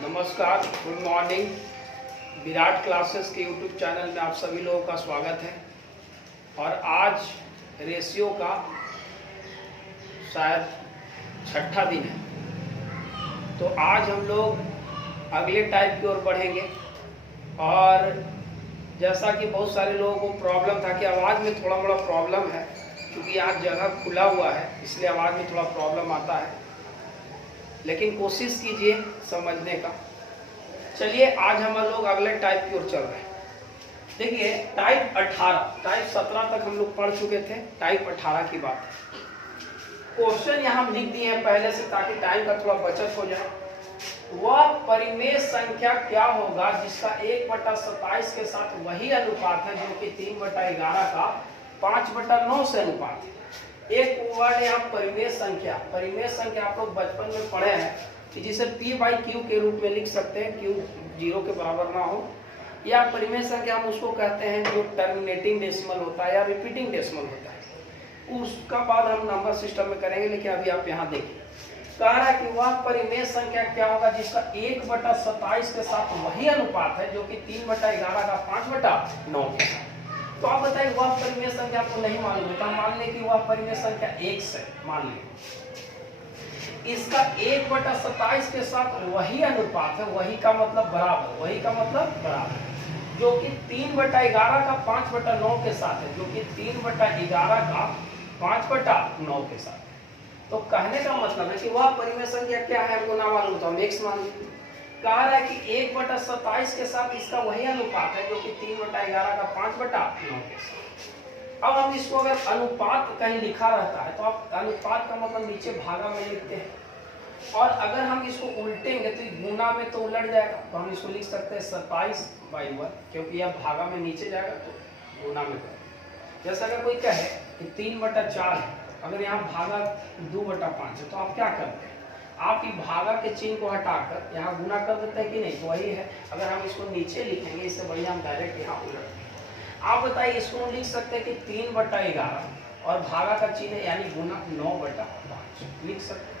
नमस्कार, good morning. Virat classes के YouTube channel में आप सभी लोगों का स्वागत है। और आज रेशियो का शायद छठा दिन है, तो आज हम लोग अगले टाइप की ओर बढ़ेंगे। और जैसा कि बहुत सारे लोगों को प्रॉब्लम था कि आवाज़ में थोड़ा बड़ा प्रॉब्लम है, क्योंकि यहाँ जगह खुला हुआ है इसलिए आवाज़ में थोड़ा प्रॉब्लम आता है, लेकिन कोशिश कीजिए समझने का। चलिए आज हम लोग अगले टाइप की ओर चल रहे हैं। देखिए टाइप 18, टाइप 17 तक हम लोग पढ़ चुके थे, टाइप 18 की बात। क्वेश्चन यहाँ हम लिख दिए हैं पहले से ताकि टाइम का थोड़ा बचत हो जाए। वह परिमेय संख्या क्या होगा जिसका 1/27 के साथ वही अनुपात है जो कि 3/11 का 5/9 से अनुपात है। एक वर्ड यहाँ परिमेय संख्या। परिमेय संख्या आप लोग बचपन में पढ़े हैं कि जिसे p/q के रूप में लिख सकते हैं, q 0 के बराबर ना हो। या परिमेय संख्या हम उसको कहते हैं जो टर्मिनेटिंग डेसिमल होता है या रिपीटिंग डेसिमल होता है। उसका बाद हम नंबर सिस्टम में करेंगे, लेकिन अभी आप यहाँ देखिए कह रहा है कि वह परिमेय संख्या क्या होगा जिसका 1/27 के साथ वही अनुपात है जो कि 3/11 का 5/9 के साथ। तो आप बताइए वह परिमेय संख्या आपको नहीं मालूम है, तो मान लें कि वह परिमेय संख्या x है। मान लें इसका 1/27 के साथ वही अनुपात है, वही का मतलब बराबर, वही का मतलब बराबर, जो कि 3/11 का 5/9 के साथ है, जो कि 3/11 का 5/9 के साथ है। तो कहने का मतलब है कि वह परिमेय संख्या क्या है हमको ना मालूम, तो हम x मान लें। कह रहा है कि 1/27 के साथ इसका वही अनुपात है जो कि 3/11 का 5/9 के साथ। अब हम इसको अगर अनुपात कहीं लिखा रहता है तो आप अनुपात का मतलब नीचे भागा में लिखते हैं, और अगर हम इसको उल्टेंगे तो गुना में तो उलट जाएगा, तो हम इसको लिख सकते हैं 27/1, क्योंकि यह भागा में नीचे जाएगा तो गुना में करेगा। जैसे अगर कोई कहे कि 3/4 है, अगर यहाँ भागा 2/5 है, तो आप क्या करते हैं, आप ये भागा के चिन्ह को हटाकर यहाँ गुना कर देते हैं कि नहीं, तो वही है। अगर हम इसको नीचे लिखेंगे इससे बढ़िया हम डायरेक्ट यहाँ उलट। आप बताइए इसको हम लिख सकते हैं कि 3/11 और भागा का चिन्ह यानी गुना 9/5 लिख सकते हैं।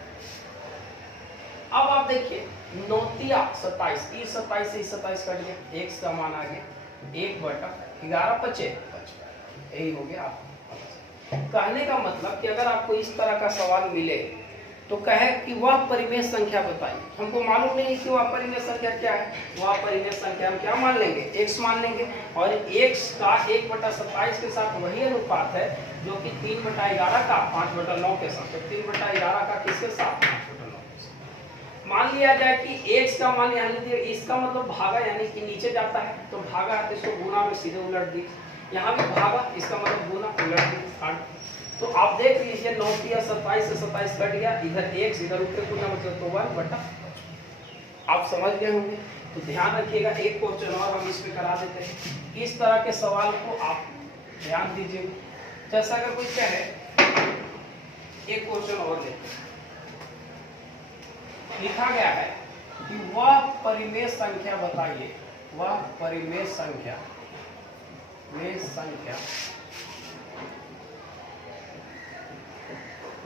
अब आप देखिए 9 27, 27 से 27 कट गया, x का मान आ गया 1/11 5 यही हो गया। आप कहने का मतलब कि अगर आपको इस तरह का सवाल मिले तो कहे कि वह परिमेय संख्या बताइए, हमको मालूम नहीं है कि वह परिमेय संख्या क्या है। वह परिमेय संख्या हम क्या मान लेंगे, x मान लेंगे, और x का 1/27 के साथ वही अनुपात है जो कि 3/11 का 5/9 के साथ। तो 3/11 का किसके साथ, 5/9 के साथ। मान लिया जाए कि x का मान यहाँ लिख दिया, इसका मतलब भागा यानी कि नीचे जाता है, तो भागा है तो इसको गुना में सीधे उलट दी। यहाँ भी भागा, इसका मतलब गुना उलट दी। तो आप देख लीजिए 9 27 से 27 कट गया, इधर x इधर ऊपर गुना मतलब तो 1/। आप समझ गए होंगे। तो ध्यान रखिएगा, एक क्वेश्चन और हम इसमें करा देते हैं। इस तरह के सवाल को आप ध्यान दीजिए। जैसा अगर कोई कहे, एक क्वेश्चन और लेते हैं। लिखा गया है कि वह परिमेय संख्या बताइए, वह परिमेय संख्या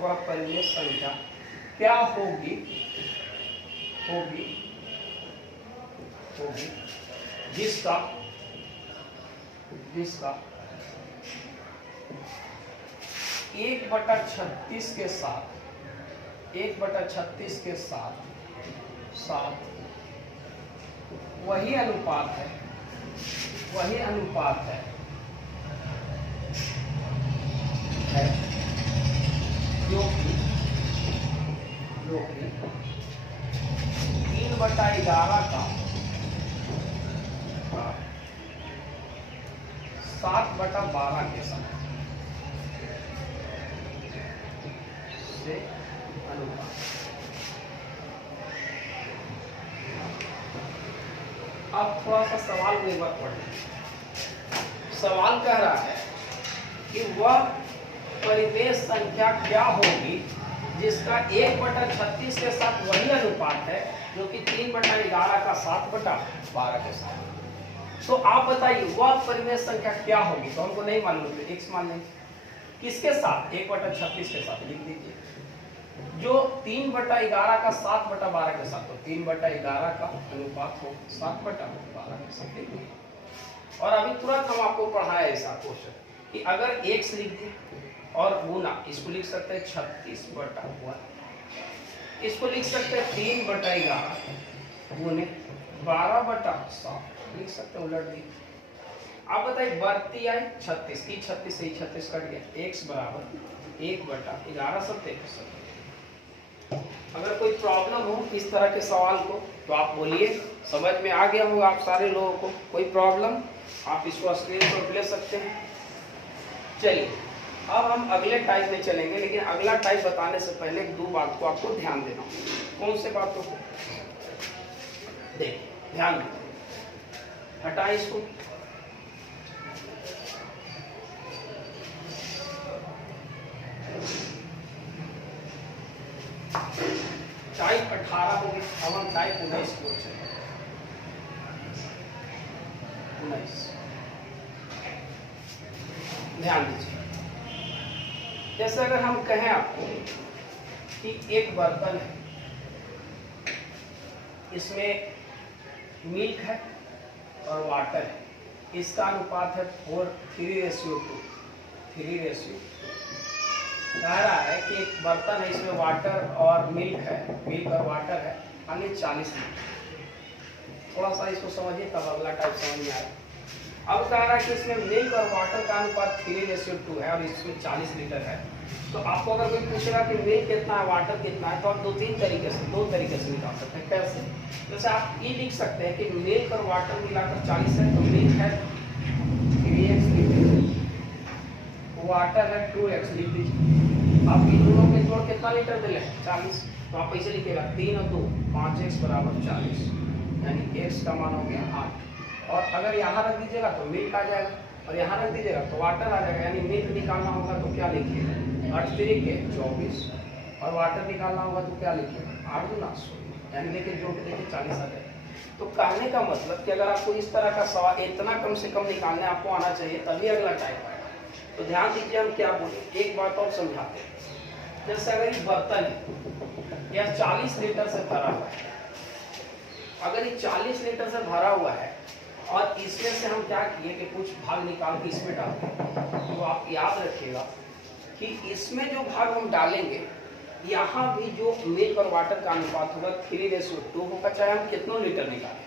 वह परिमेय संख्या क्या होगी जिसका 1/36 के साथ 1/36 के साथ वही अनुपात है जो कि 3/11 का 7/12 के साथ से अनुपात। अब थोड़ा सा सवाल में बात पढ़ें। सवाल कह रहा है कि वह परिमेय संख्या क्या होगी जिसका 1/36 के साथ वही अनुपात है जो कि 3/11 का 7/12 के साथ। तो आप बताइए वह परिमेय संख्या क्या होगी, तो हमको नहीं मालूम है, x मान लेंगे। किसके साथ, 1/36 के साथ लिख दीजिए। जो 3/11 का 7/12 के साथ हो, 3/11 का अनुपात हो 7/12 के साथ, ठीक है। और अभी तुरंत हम आपको पढ़ाया ऐसा क्वेश्चन कि अगर x लिख दिए और गुना, इसको लिख सकते हैं 36/1, इसको लिख सकते हैं 3/11 गुने 12/7, लिख सकते हैं उलट दी। आप बताइए बढ़ती आई 36 की, 36 से 36 कट गया, x बराबर 1/11 अगर कोई प्रॉब्लम हो इस तरह के सवाल को तो आप बोलिए, समझ में आ गया होगा आप सारे लोगों को। कोई प्रॉब्लम आप इसको स्क्रीनशॉट ले सकते हैं। चलिए अब हम अगले टाइप में चलेंगे, लेकिन अगला टाइप बताने से पहले दो बात को आपको ध्यान देना। कौन से बातों को देखिए, ध्यान दें, हटाएं इसको। टाइप 18 हो गया, अब हम टाइप 19 की ओर चलें। 19 ध्यान दीजिए। जैसे अगर हम कहें आपको कि एक बर्तन है, इसमें मिल्क है और वाटर है, इसका अनुपात है 3:2, 3:2। कह रहा है कि एक बर्तन है, इसमें वाटर और मिल्क है, मिल्क और वाटर है, यानी 40 लीटर। थोड़ा सा इसको समझिए तब अगला टाइप समझ में आए। अब कह रहा है कि इसमें मिल्क और वाटर का अनुपात 3:2 है और इसमें 40 लीटर है। तो आपको अगर कोई पूछेगा कि मिल्क कितना है, वाटर कितना है, तो आप दो तरीके से निकाल सकते हैं। कैसे? जैसे आप ये लिख सकते हैं कि मिल्क और वाटर मिलाकर 40 है, तो मिल्क है 3x लीटर, वाटर है 2x लिख दीजिए। आप इन दोनों के जोड़ कितना लीटर मिले? 40। तो आप ऐसे लिखेगा 3 और 2 5x बराबर 40, यानी x का मान हो गया 8। और अगर यहाँ रख दीजिएगा तो मिल्क आ जाएगा, और यहाँ रख दीजिएगा तो वाटर आ जाएगा, यानी मिल्क निकालना होगा तो क्या लिखिएगा 8 3 के 24, और वाटर निकालना होगा तो क्या लिखिएगा 8 गुना 16, यानी देखिए जोड़ के देखिए 40 आ जाएगा। तो कहने का मतलब कि अगर आपको इस तरह का सवाल इतना कम से कम निकालने आपको आना चाहिए, तभी अगला टाइप आएगा। तो ध्यान दीजिए हम क्या बोले, एक बात और समझाते हैं। जैसे अगर ये बर्तन है यह 40 लीटर से भरा हुआ है, अगर ये 40 लीटर से भरा हुआ है और इसमें से हम क्या किए कि कुछ भाग निकाल के इसमें डालते हैं, तो आप याद रखिएगा कि इसमें जो भाग हम डालेंगे यहाँ भी जो मिल्क और वाटर का अनुपात होगा 3:2 होगा, चाहे हम कितनों लीटर निकालें।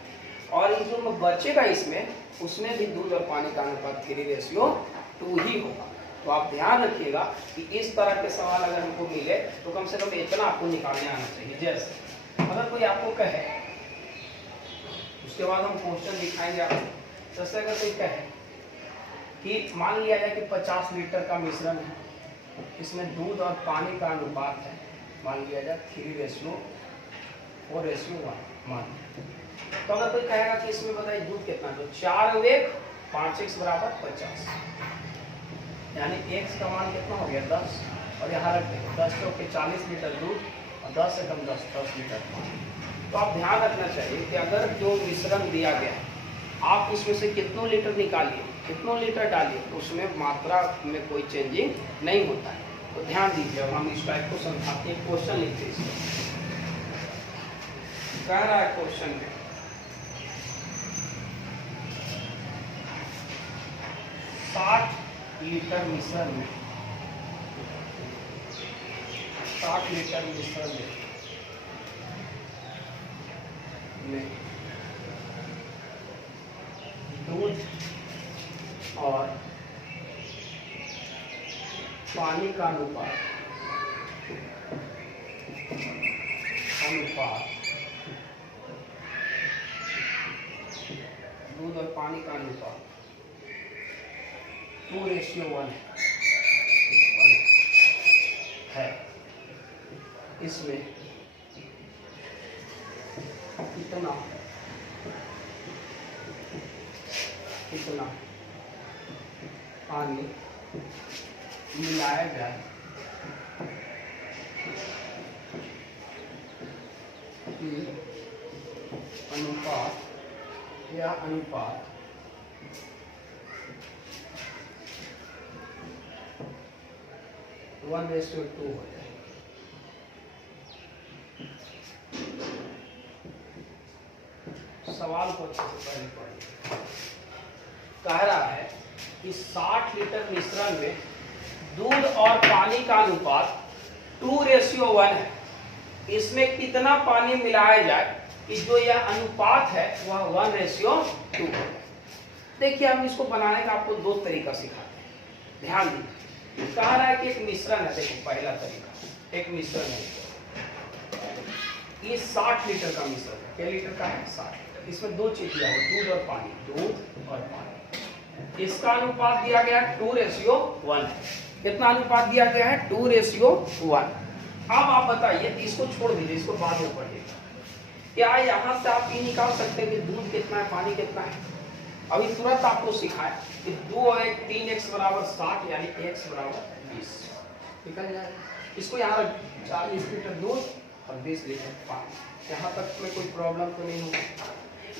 और ये जो बचेगा इसमें, उसमें भी दूध और पानी का अनुपात 3:2 ही होगा। तो आप ध्यान रखिएगा कि इस तरह के सवाल अगर हमको मिले तो कम से कम इतना आपको निकालने आना चाहिए। जैसे अगर कोई आपको कहे, उसके बाद हम क्वेश्चन दिखाएंगे आपको। जैसे अगर कोई कहे कि मान लिया जाए कि 50 लीटर का मिश्रण है, इसमें दूध और पानी का अनुपात है, मान लिया जाए 3:4:1 मान। तो अगर कोई कहेगा कि इसमें बताइए दूध कितना, तो 4 वेग 5x बराबर 50, यानी x का मान कितना हो गया 10, और यहाँ रख देंगे 10 के 40 लीटर दूध और 10 से कम 10 लीटर पानी। तो आप ध्यान रखना चाहिए कि अगर जो मिश्रण दिया गया है आप उसमें से कितनों लीटर निकालिए, कितनों लीटर डालिए, तो उसमें मात्रा में कोई चेंजिंग नहीं होता है। तो ध्यान दीजिए। अब हम इस टाइप को समझाते हैं, क्वेश्चन लिखते हैं। कह रहा है क्वेश्चन में 60 लीटर मिश्रण में 60 लीटर मिश्रण में दूध और पानी का अनुपात दूध और पानी का अनुपात 2:1 है। इसमें कितना पानी मिलाया जाए कि अनुपात 1:2 हो जाए। सवाल को अच्छे से पहले पढ़िए। कह रहा है कि 60 लीटर मिश्रण में दूध और पानी का अनुपात 2:1 है। इसमें कितना पानी मिलाया जाए कि जो यह अनुपात है वह 1:2 है। देखिए हम इसको बनाने का आपको दो तरीका सिखाते हैं, ध्यान दीजिए। कह रहा है कि एक मिश्रण है, देखो पहला तरीका, एक मिश्रण है, ये 60 लीटर का मिश्रण है। क्या लीटर का है? 60 लीटर। इसमें दो चीज दिया हुआ, दूध और पानी, दूध और पानी। इसका अनुपात दिया गया 2:1 है। कितना अनुपात दिया गया है? 2:1। अब आप बताइए, इसको छोड़ दीजिए, इसको बाद में पढ़िएगा। क्या यहाँ से आप ये निकाल सकते हैं कि दूध कितना है, पानी कितना है? अभी तुरंत आपको सिखाए कि 2 और 1 3x बराबर 60 यानी x बराबर 20 निकल जाएगा। इसको यहाँ 40 लीटर दूध और 20 लीटर पानी, यहाँ तक में कोई प्रॉब्लम तो नहीं होगा।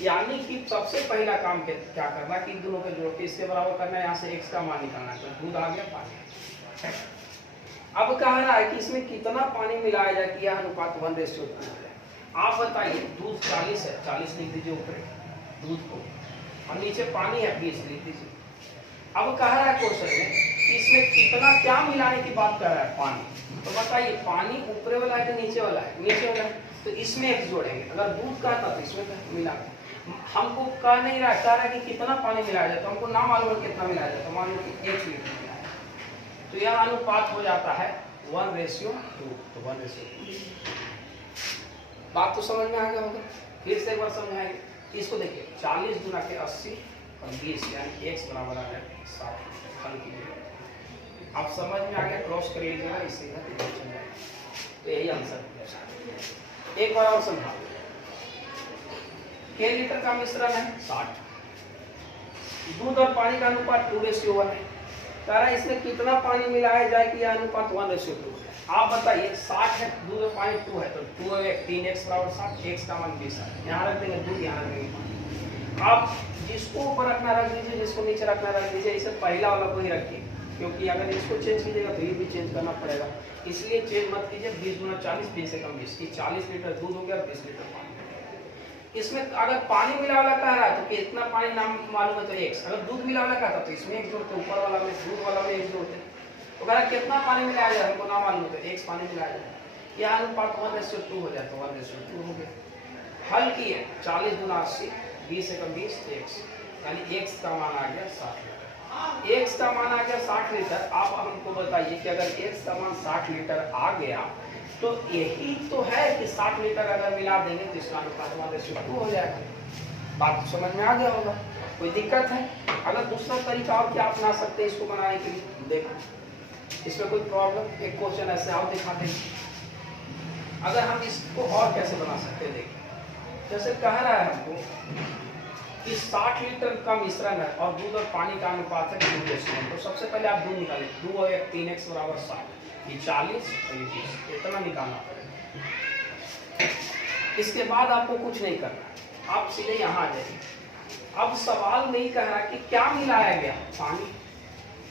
यानी कि सबसे पहला काम क्या करना कि दोनों के जोड़ के इसके बराबर करना है, यहाँ से x का मान निकालना है, तो दूध आ गया, पानी। अब कह रहा है कि इसमें कितना पानी मिलाया जाए कि यह अनुपात 1:2 हो जाए। आप बताइए, दूध 40 है, 40 लिख दीजिए ऊपर दूध को, और नीचे पानी है 20 लिख दीजिए। अब कह रहा है क्वेश्चन में कि इसमें कितना क्या मिलाने की बात कर रहा है? पानी। तो बताइए पानी ऊपरे वाला है कि नीचे वाला है? नीचे वाला है, तो इसमें एक जोड़ेंगे। अगर दूध का था तो इसमें मिला, हमको कह नहीं रहा, कह रहा है कि कितना पानी मिलाया जाए, तो हमको ना मालूम है कितना मिलाया जाए, तो मान लो कि 1 लीटर मिलाया, तो यह अनुपात हो जाता है 1:2। तो 1:2 बात तो समझ में आ गया होगा। फिर से एक बार समझाएंगे। इसको देखिए, 40 गुना के 80 और 20 यानी x बराबर आ गया 60। हल कीजिए, आप समझ में आ गया, क्रॉस कर लीजिएगा, इससे तो यही आंसर है। एक बार और समझा, के लीटर का मिश्रण है 60, दूध और पानी का अनुपात 2:1 है। कह रहा है इसमें कितना पानी मिलाया जाए कि यह अनुपात 1:2। आप बताइए, 60 है, दूध और पानी 2 है, तो 2 और 1 3x बराबर 60, x का मान 20 है। यहाँ रख देंगे दूध, यहाँ रख देंगे पानी। आप जिसको ऊपर रखना रख दीजिए, जिसको नीचे रखना रख दीजिए, इसे पहला वाला को ही रखिए, क्योंकि अगर इसको चेंज कीजिएगा तो ये भी चेंज करना पड़ेगा, इसलिए चेंज मत कीजिए। 20 गुना 40, 20 से कम 20 की 40 लीटर दूध हो गया, 20 लीटर पानी। इसमें अगर पानी मिला वाला कह रहा है तो कितना पानी नाम मालूम है तो x, अगर दूध मिला वाला कहता तो इसमें एक जोड़ते, ऊपर वाला में दूध वाला में एक जोड़ते। तो कह रहा कितना पानी मिलाया जाए, हमको ना मालूम है तो x पानी मिलाया जाए, यह अनुपात 1:2 हो जाए, तो 1:2 हो गया। हल किए, 40 गुना 80, 20 से कम 20, x यानी x का मान आ गया 60 लीटर। x का मान आ गया 60 लीटर। आप हमको बताइए कि अगर x का मान 60 लीटर आ गया तो यही तो है कि 60 लीटर अगर मिला देंगे तो इसका अनुपात 1:2 हो जाएगा। बात तो समझ में आ गया होगा, कोई दिक्कत है? अगर दूसरा तरीका और क्या अपना सकते हैं इसको बनाने के लिए, देखो इसमें कोई प्रॉब्लम? एक क्वेश्चन ऐसे आओ दिखाते हैं। अगर हम इसको और कैसे बना सकते हैं, देखिए जैसे कह रहा है हमको कि 60 लीटर का मिश्रण है और दूध और पानी का अनुपात है 2:1। तो सबसे पहले आप दूध निकालें, 2 और 1 3x बराबर 60, ये 40 और ये 20, इतना निकालना पड़ेगा। इसके बाद आपको कुछ नहीं करना, आप सीधे यहाँ आ जाइए। अब सवाल नहीं कह रहा कि क्या मिलाया गया, पानी।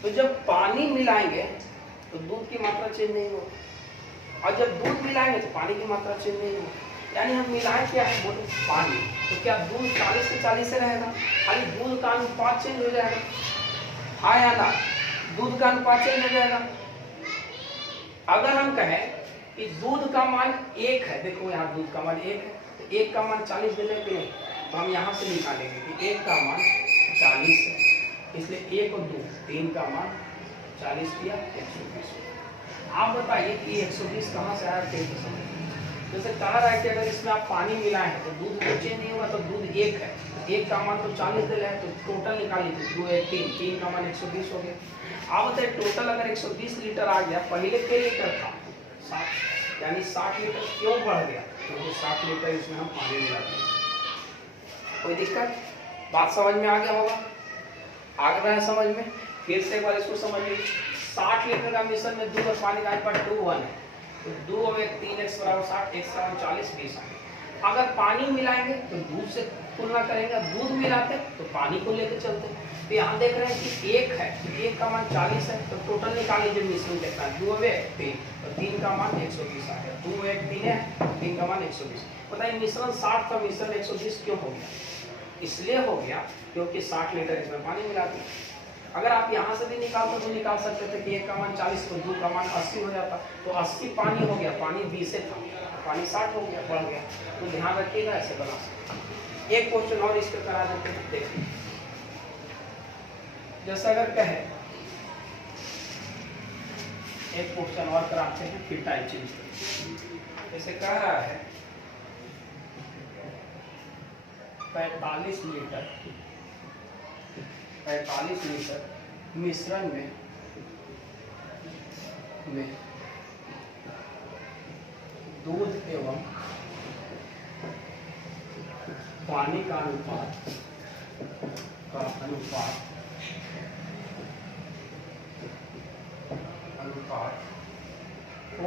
तो जब पानी मिलाएंगे तो दूध की मात्रा चेंज नहीं होगी, और जब दूध मिलाएंगे तो पानी की मात्रा चेंज नहीं होगी। यानी हम मिलाए क्या है, बोले पानी। तो क्या दूध 40 से 40 से रहेगा, खाली दूध का अनुपात चेंज हो जाएगा, हाँ या ना? दूध का अनुपात चेंज हो जाएगा। अगर हम कहें कि दूध का मान 1 है, देखो यहाँ दूध का मान 1 है, तो 1 का मान 40 दे देते हैं, तो हम यहाँ से निकालेंगे कि 1 का मान 40 है, इसलिए 1 और 2 3 का मान 40 किया 120। आप बताइए कि 120 कहाँ से आया, फिर तो समझ। जैसे कह रहा है कि अगर इसमें आप पानी मिलाए हैं तो दूध तो चेंज नहीं होगा, तो दूध 1 है, 1 का मान तो 40 दे रहा है, तो टोटल निकाल लीजिए, 2 1 3, 3 का मान 120 हो गया। आप बताइए टोटल अगर 120 लीटर आ गया, पहले के लीटर था 60, यानी 60 लीटर क्यों बढ़ गया, क्योंकि 60 लीटर इसमें हम पानी मिला दिए। कोई दिक्कत? बात समझ में आ गया होगा, आ रहा है समझ में? फिर से एक बार इसको समझिए। 60 लीटर का मिश्रण में दूध और पानी का अनुपात 2:1 है, तो 2 और 1 3x बराबर 60, x का मान 40 20 है। अगर पानी मिलाएंगे तो दूध से तुलना करेंगे, दूध मिलाते तो पानी को लेकर चलते। तो यहाँ देख रहे हैं कि एक है, एक का मान 40 है, तो टोटल निकाल लीजिए मिश्रण कितना है, 2 एक 3, तो 3 का मान 120 आ गया। 2 एक 3 है, 3 का मान 120। बताइए मिश्रण 60 था, मिश्रण 120 क्यों हो गया? इसलिए हो गया क्योंकि 60 लीटर इसमें पानी मिला दिया। अगर आप यहाँ से भी निकालते तो निकाल सकते थे कि 1 का मान 40 तो 2 का मान 80 हो जाता, तो 80 पानी हो गया, पानी 20 से था, पानी 60 हो गया, बढ़ गया। तो ध्यान रखिएगा, ऐसे बना सकते। एक क्वेश्चन और इसका करा देते हैं, देखिए जैसे अगर कहे, एक क्वेश्चन और कराते हैं फिर टाइप चेंज करते। जैसे कह रहा है 45 लीटर मिश्रण में दूध एवं पानी का अनुपात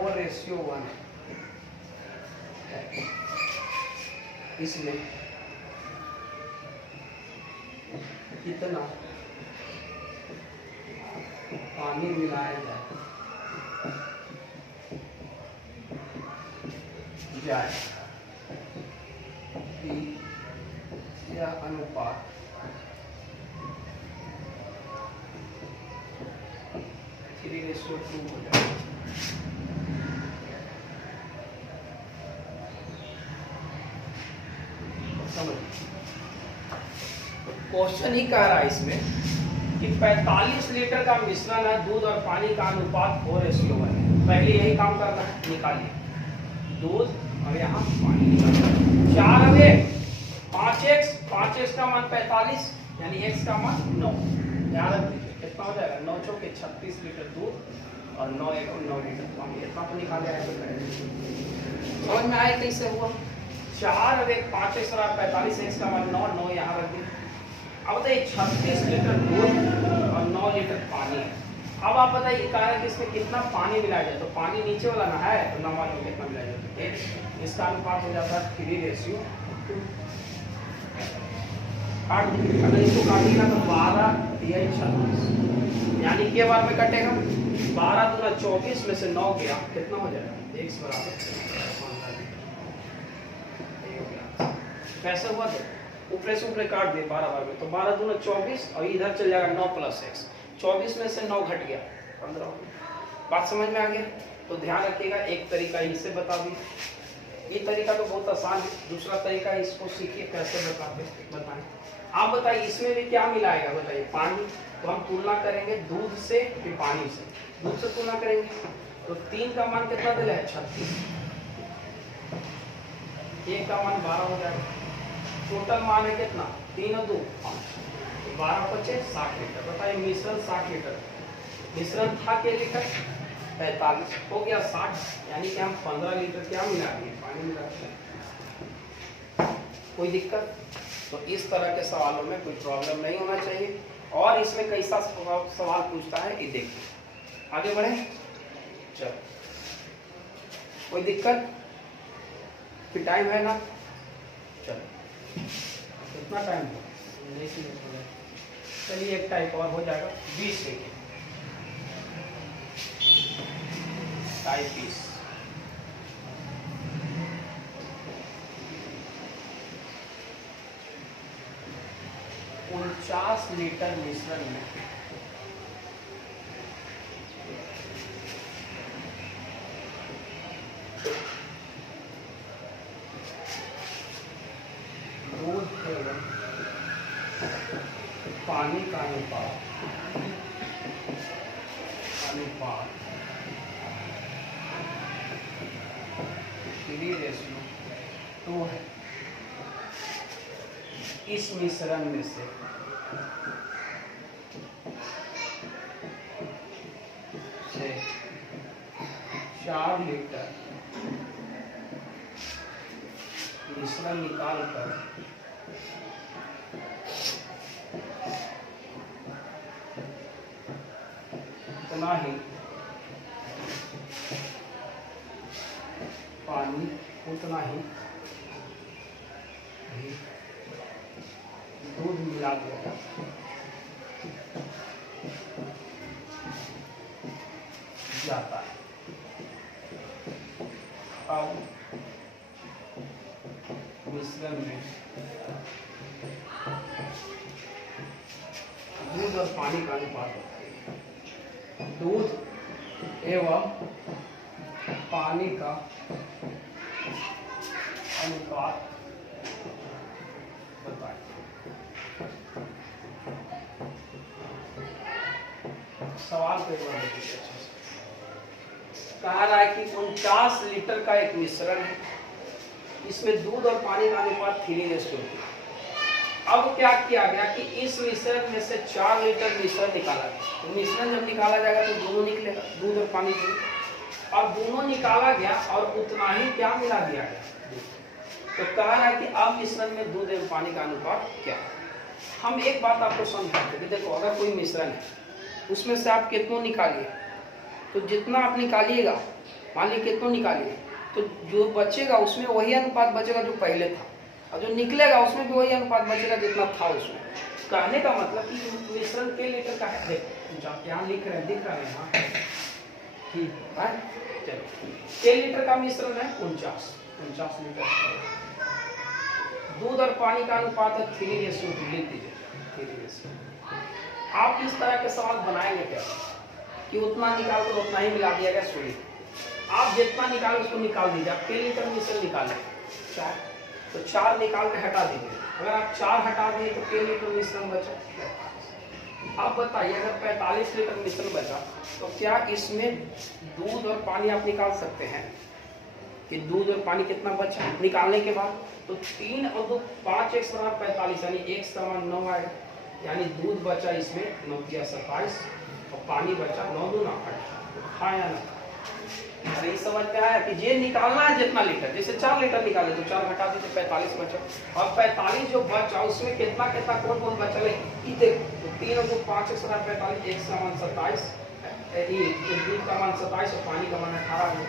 4:1 है। इसमें कितना पानी मिलाया जाए कि यह अनुपात 3:2 हो जाए। क्वेश्चन ही कह रहा है इसमें कि 45 लीटर का मिश्रण है, दूध और पानी का अनुपात 4:1 है। पहले यही काम करना है, निकालिए दूध और यहाँ पानी निकालिए। 4 अवे 5x, 5x का मान 45 यानी x का मान 9। ध्यान रख दीजिए कितना हो जाएगा, 9 चौके 36 लीटर दूध और 9 एक 9 लीटर पानी, इतना तो निकाले आएगा। समझ में आया कैसे हुआ? 4 अवे 5x और 45, x का मान 9, 9 यहाँ रख दिए। अब बताइए 36 लीटर दूध और 9 लीटर पानी है। अब आप बताइए कह रहे हैं कि इसमें कितना पानी मिलाया जाए, तो पानी नीचे वाला ना है तो ना मालूम कितना मिलाया जाए, तो इसका अनुपात हो जाता है 3:2। अगर इसको काटिएगा तो 12 या 36 यानी के बार में कटेगा, 12 दूना 24 में से 9 गया, कितना हो जाएगा, x बराबर कैसे हुआ? तो ऊपर से ऊपर काट दिए 12 बार में, तो 12 दूना 24 और इधर चल जाएगा 9 + x, 24 में से 9 घट गया 15। बात समझ में आ गया? तो ध्यान रखिएगा, एक तरीका इसे बता दी, ये तरीका तो बहुत आसान है, दूसरा तरीका इसको सीखिए कैसे बताएं। आप बताइए इसमें भी क्या मिलाएगा, बताइए पानी, तो हम तुलना करेंगे दूध से फिर पानी से, दूध से तुलना करेंगे तो 3 का मान कितना दिला है 36, 1 का मान 12 हो जाएगा, टोटल मान है कितना 3 और 2 5, 12 × 5 60 लीटर। बताइए मिश्रण 60 लीटर, मिश्रण था के लीटर 45 हो गया 60, यानी कि हम 15 लीटर क्या मिला दिए, पानी मिला दिए। कोई दिक्कत? तो इस तरह के सवालों में कोई प्रॉब्लम नहीं होना चाहिए। और इसमें कैसा सवाल पूछता है ये देखिए, आगे बढ़े। चलो कोई दिक्कत? फिर टाइम है ना, चलो कितना टाइम हो, चलिए एक टाइप और हो जाएगा 20 सेकेंड, टाइप 20। 49 लीटर मिश्रण में दूध एवं पानी का अनुपात 3:2 है। इस मिश्रण में से से 4 लीटर मिश्रण निकालकर उतना ही पानी, उतना ही दूध मिला दिया जाता है। अब मिश्रण में दूध और पानी का अनुपात बताइए। दूध एवं पानी का अनुपात बताइए। सवाल को एक बार देखिए अच्छे से। कहा रहा है कि 49 लीटर का एक मिश्रण है, इसमें दूध और पानी का अनुपात 3:2 है। अब क्या किया गया कि इस मिश्रण में से 4 लीटर मिश्रण निकाला गया। तो मिश्रण जब निकाला जाएगा तो दोनों निकलेगा, दूध और पानी दूध। और दोनों निकाला गया और उतना ही क्या मिला दिया गया, तो कहा रहा है कि अब मिश्रण में दूध एवं पानी का अनुपात क्या है। हम एक बात आपको समझाते हैं कि देखो, अगर कोई मिश्रण है उसमें से आप कितनों निकालिए, तो जितना आप निकालिएगा, मान लीजिए कितनों निकालिए, तो जो बचेगा उसमें वही अनुपात बचेगा जो पहले था, और जो निकलेगा उसमें भी वही अनुपात बचेगा जितना था उसमें। कहने का मतलब कि मिश्रण के लीटर का है। देखो यहाँ लिख रहे हैं, दिख रहा है यहाँ, ठीक है। चलो, के लीटर का मिश्रण है 49 लीटर। दूध और पानी का अनुपात है 3:2। लिख दीजिए 3:2। आप इस तरह के सवाल बनाएंगे क्या कि उतना निकाल कर उतना ही मिला दिया गया। सुनिए, आप जितना निकाले उसको निकाल दीजिए। आप के लीटर मिश्रण निकालें 4, तो 4 निकाल के हटा दीजिए। अगर आप 4 हटा दिए तो के लीटर मिश्रण बचा। आप बताइए, अगर 45 लीटर मिश्रण बचा तो क्या इसमें दूध और पानी आप निकाल सकते हैं कि दूध और पानी कितना बचा निकालने के बाद? तो 3 और 2 5 एक समान 45, यानी 1 समान 9 आएगा। यानी दूध बचा इसमें 9 या 27 और पानी बचा 9 दूना 18। हाँ या ना? अरे ये समझ में आया कि ये निकालना है जितना लीटर, जैसे 4 लीटर निकाले तो 4 घटा दीजिए, 45 बचा। और 45 जो बचा उसमें कितना कितना कौन कौन बचा है ये देखो। तो 3 और 2 5 एक समान 45, 1 समान 27, दूध का मान 27 और पानी का मान 18 है।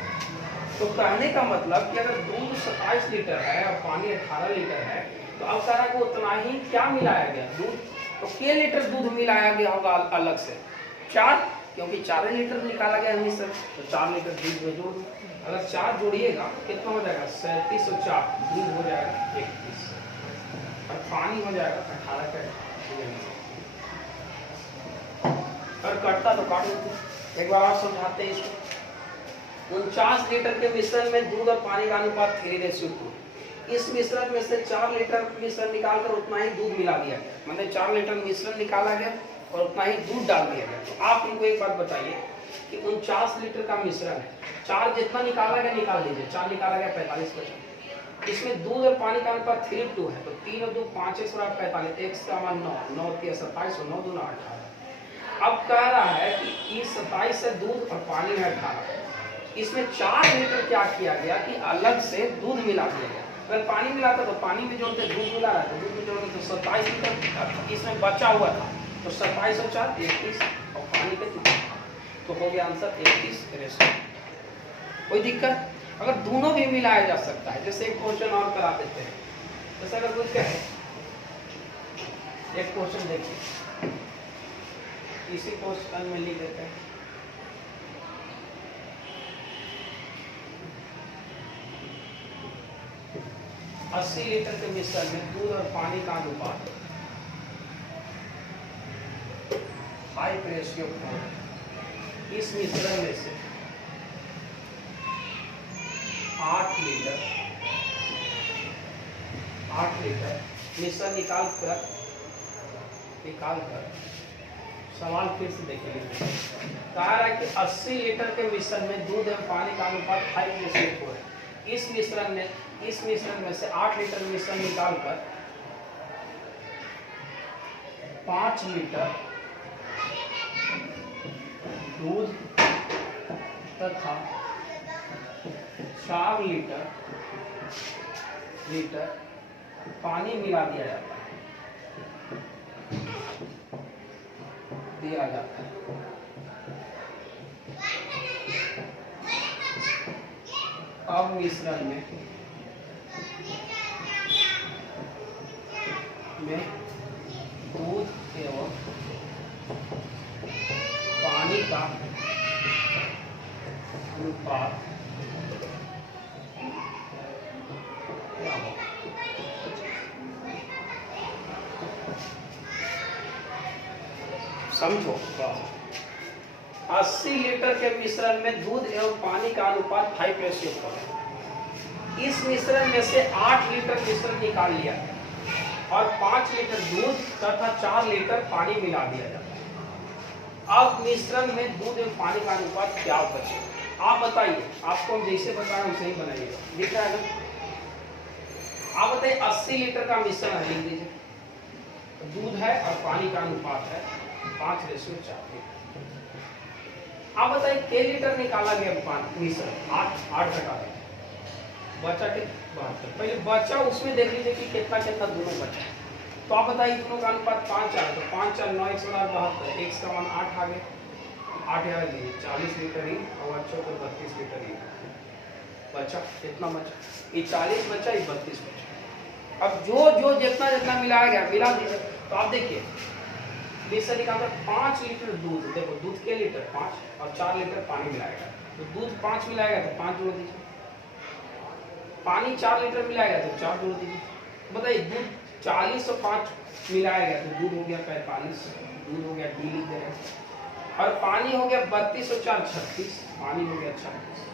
तो कहने का मतलब कि अगर दूध 27 लीटर है और पानी 18 लीटर है, तो अब सारा को उतना ही क्या मिलाया गया, दूध। तो के लीटर दूध मिलाया गया होगा अलग से 4, क्योंकि 4 लीटर निकाला गया है सर, तो 4 लीटर दूध में जोड़। अगर 4 जोड़िएगा कितना हो जाएगा, 37 और 4 दूध हो जाएगा 31 और पानी हो जाएगा 18 का। अगर कटता तो काट देते। एक बार आप समझाते हैं इसको। 49 लीटर के मिश्रण में दूध और पानी का अनुपात 3:2। इस मिश्रण में से 4 लीटर मिश्रण निकालकर उतना ही दूध मिला दिया गया, मतलब 4 लीटर मिश्रण निकाला गया और उतना ही दूध डाल दिया गया। तो आप इनको एक बात बताइए कि 49 लीटर का मिश्रण है, 4 जितना निकाला गया निकाल दीजिए, 4 निकाला गया 45 बचा। इसमें दूध और पानी का अनुपात 3:2 है, तो 3 और 2 5 एक 45, 1 का मान 9, 9 3 27 और 9 दूना 18। अब कह रहा है कि 27 से दूध और पानी है 18। इसमें 4 लीटर क्या किया गया कि अलग से दूध मिला दिया गया। अगर पानी मिलाता तो पानी में जोड़ते, दूध मिला रहा था दूध में जोड़ते, तो 27 लीटर इसमें बचा हुआ था। तो 27 और 4 31 और पानी कितना, तो हो गया आंसर 31:। कोई दिक्कत? अगर दोनों भी मिलाया जा सकता है। जैसे एक क्वेश्चन और करा देते हैं। जैसे अगर कोई कहे, एक क्वेश्चन देखिए, इसी क्वेश्चन में लिख देते हैं। अस्सी लीटर के मिश्रण में दूध और पानी का अनुपात 5:4। इस मिश्रण में से 8 लीटर मिश्रण निकाल कर सवाल फिर से देखिए। कहा है कि 80 लीटर के मिश्रण में दूध और पानी का अनुपात 5:4 है। इस मिश्रण में से 8 लीटर मिश्रण निकालकर 5 लीटर दूध तथा 4 लीटर पानी मिला दिया जाता है। अब मिश्रण में समझो थोड़ा सा। 80 लीटर के मिश्रण में दूध एवं पानी का अनुपात 5:4 है। इस मिश्रण में से 8 लीटर मिश्रण निकाल लिया और 5 लीटर दूध तथा 4 लीटर पानी मिला दिया जाता है। अब मिश्रण में दूध एवं पानी का अनुपात क्या बचेगा आप बताइए। आपको हम जैसे बताएं वैसे ही बनाइएगा, दिख रहा है ना। आप बताइए 80 लीटर का मिश्रण है, लिख दीजिए। दूध है और पानी का अनुपात है 5:4। आप बताइए के लीटर निकाला गया पानी मिश्रण 8 घटा बचा के 72। पहले बचा उसमें देख लीजिए कि कितना कितना दोनों बचा। तो आप बताइए दोनों का अनुपात 5 आ तो 5 4 9 172, x का मान 8 आ गया। 8 यार लिए 40 लीटर ही और अच्छो तो 32 लीटर ही बचा। कितना बचा? ये 40 बचा, ये 32 बचा। अब जो जितना जितना मिलाया गया मिला दीजिए। तो आप देखिए मिश्रण निकालकर 5 लीटर दूध, देखो दूध के लीटर 5 और 4 लीटर पानी मिलाएगा। तो दूध 5 मिलाएगा तो 5 जोड़ दीजिए, पानी 4 लीटर मिलाएगा तो 4 जोड़ दीजिए। बताइए दूध 40 और 5 मिलाएगा तो दूध हो गया 45, दूध हो गया डी लिख देगा। और पानी हो गया 32 और 4 36, पानी हो गया 36।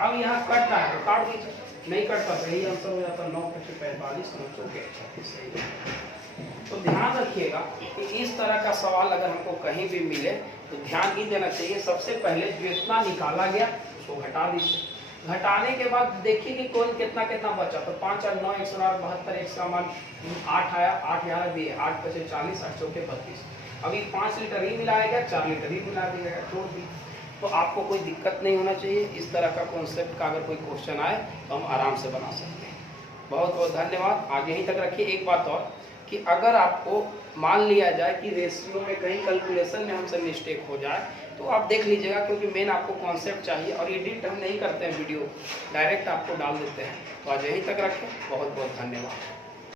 अब यहाँ कटता है तो काट दीजिए, नहीं कटता तो यही आंसर हो जाता 9 × 45 9 × 36 सही है। तो ध्यान रखिएगा कि इस तरह का सवाल अगर हमको कहीं भी मिले तो ध्यान ही देना चाहिए। सबसे पहले जितना निकाला गया उसको घटा दीजिए। घटाने के बाद देखिए कि कौन कितना कितना बचा। तो 5 और 9 172, x का मान 8 आया, 8 यहाँ दिए, 8 × 40 8 × 32। अभी 5 लीटर ही मिलाएगा, 4 लीटर ही मिला दिएगा, छोड़ दी। तो आपको कोई दिक्कत नहीं होना चाहिए। इस तरह का कॉन्सेप्ट का अगर कोई क्वेश्चन आए तो हम आराम से बना सकते हैं। बहुत बहुत धन्यवाद। आगे यहीं तक रखिए। एक बात और कि अगर आपको मान लिया जाए कि रेशियो में कहीं कैलकुलेशन में हमसे मिस्टेक हो जाए तो आप देख लीजिएगा, क्योंकि मेन आपको कॉन्सेप्ट चाहिए और एडिट हम नहीं करते हैं वीडियो, डायरेक्ट आपको डाल देते हैं। तो आज यहीं तक रखें। बहुत बहुत धन्यवाद।